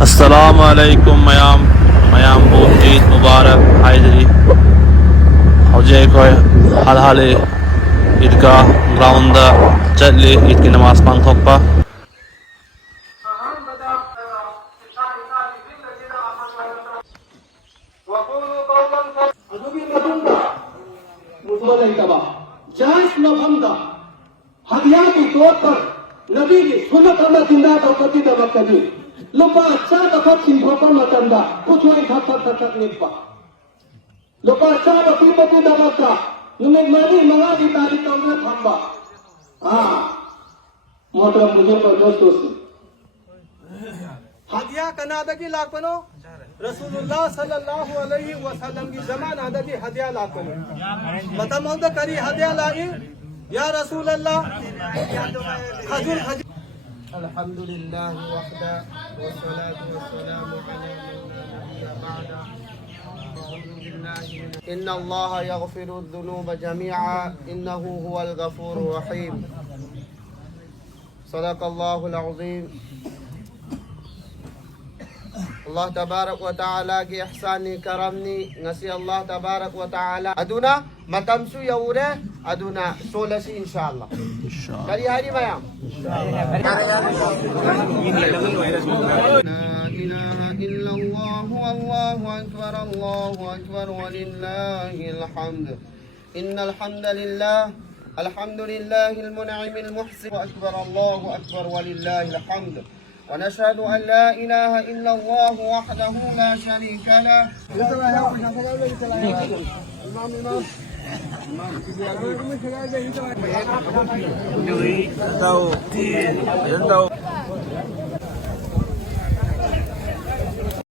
Assalamualaikum mayam bu Eid Mubarak haydari hoje koy hal idgah ground da chatli Eid ki namaz pan thokpa जायज नभंदा हदिया के तौर पर नबी की सुन्नत अल्लाह जिंदा तौकती दबकनी लुपा अच्छा दफा चिंधोपा मतंदा कुछ वही थक निपा लुपा अच्छा बती दबका नुमे मनी मवा की तारीख कौन थम्बा हाँ मोहतरम मुझे पर दोस्तों से हदिया कनादगी लापनो रसूलुल्लाह सल्लल्लाहु अलैहि वसल्लम की जमान आदती हदिया लापनो बतामोद करी हदिया लाई या रसूल अल्लाह खजूर अल्हम्दुलिल्लाह वहदा वस्सलातु वस्सलामु अला إن الله يغفر الذنوب جميعا إنه هو الغفور الرحيم صدق الله العظيم الله تبارك وتعالى की ihsani करमनी ngasi Allah تبارك وتعالى aduna matamsu yaure aduna solasi insyaallah kali hari mayam la ilaha illallah wallahu akbar walillahil hamd innal hamdalillah alhamdulillahil mun'imil muhsin akbar Allahu akbar walillahil hamd ونشهد أن لا إله إلا الله وحده لا شريك له Tahu